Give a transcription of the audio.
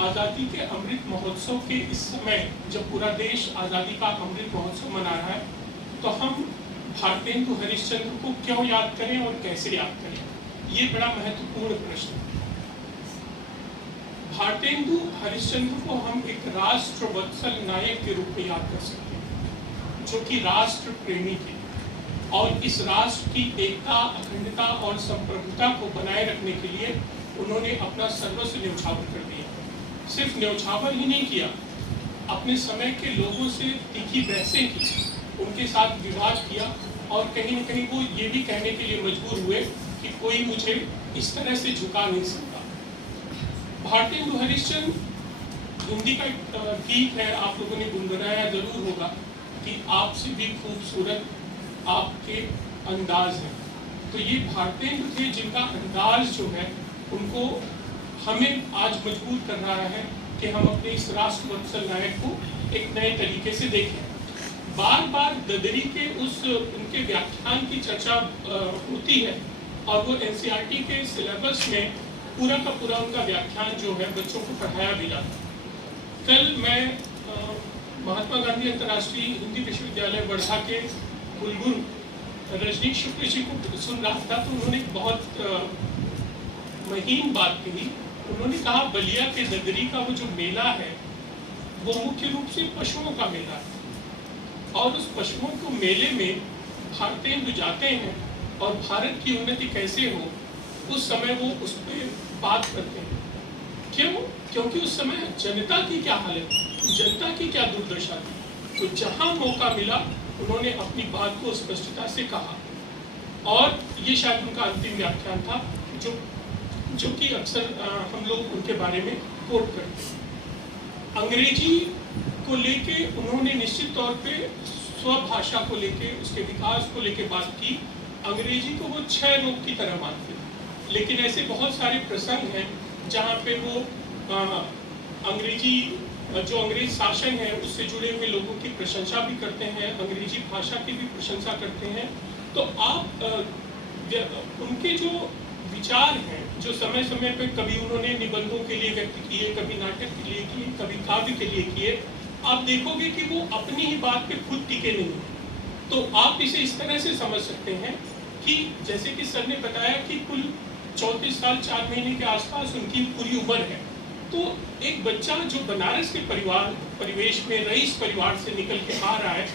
आज़ादी के अमृत महोत्सव के इस समय जब पूरा देश आज़ादी का अमृत महोत्सव मना रहा है, तो हम भारतेंदु हरिश्चंद्र को क्यों याद करें और कैसे याद करें, ये बड़ा महत्वपूर्ण प्रश्न है। भारतेंदु हरिश्चंद्र को हम एक राष्ट्र वत्सल नायक के रूप में याद कर सकते हैं, जो कि राष्ट्र प्रेमी थे और इस राष्ट्र की एकता, अखंडता और संप्रभुता को बनाए रखने के लिए उन्होंने अपना सर्वस्व न्यौछावर कर दिया। सिर्फ न्यौछावर ही नहीं किया, अपने समय के लोगों से तीखी बहसें की, उनके साथ विवाद किया और कहीं न कहीं वो ये भी कहने के लिए मजबूर हुए कि कोई मुझे इस तरह से झुका नहीं सकता। भारतेंदु हरिश्चंद्र हिंदी का गीत है, आप लोगों ने गुनगुनाया जरूर होगा कि आपसे भी खूबसूरत आपके अंदाज है। तो ये भारतेंदु थे जिनका अंदाज जो है उनको हमें आज मजबूर कर रहा है कि हम अपने इस राष्ट्र वत्सल नायक को एक नए तरीके से देखें। बार बार ददरी के उनके व्याख्यान की चर्चा होती है और वो एनसीईआरटी के सिलेबस में पूरा का पूरा उनका व्याख्यान जो है बच्चों को पढ़ाया भी जाता है। कल मैं महात्मा गांधी अंतर्राष्ट्रीय हिंदी विश्वविद्यालय वर्धा के कुलगुरु रजनीश शुक्ल जी को सुन रहा था, तो उन्होंने बहुत महीन बात कही। उन्होंने कहा बलिया के ददरी का वो जो मेला है वो मुख्य रूप से पशुओं का मेला है और उस पशुओं को मेले में भारतेंदु जाते हैं और भारत की उन्नति कैसे हो उस समय वो उस पर बात करते हैं। क्यों? क्योंकि उस समय जनता की क्या हालत थी, जनता की क्या दुर्दशा थी। तो जहां मौका मिला उन्होंने अपनी बात को स्पष्टता से कहा और ये शायद उनका अंतिम व्याख्यान था जो कि अक्सर हम लोग उनके बारे में कोट करते हैं। अंग्रेजी को लेके उन्होंने निश्चित तौर पे स्वभाषा को लेके, उसके विकास को लेके बात की। अंग्रेजी को वो क्षय रोग की तरह मानते थे, लेकिन ऐसे बहुत सारे प्रसंग हैं जहाँ पे वो अंग्रेज शासन है उससे जुड़े हुए लोगों की प्रशंसा भी करते हैं, अंग्रेजी भाषा की भी प्रशंसा करते हैं। तो आप उनके जो विचार हैं जो समय समय पे कभी उन्होंने निबंधों के लिए व्यक्त किए, कभी नाटक के लिए किए, कभी काव्य के लिए किए, आप देखोगे कि वो अपनी ही बात पे खुद टिके नहीं। तो आप इसे इस तरह से समझ सकते हैं कि जैसे कि सर ने बताया कि कुल 34 साल 4 महीने के आसपास उनकी पूरी उम्र है। तो एक बच्चा जो बनारस के परिवेश में रईस परिवार से निकल के आ रहा है,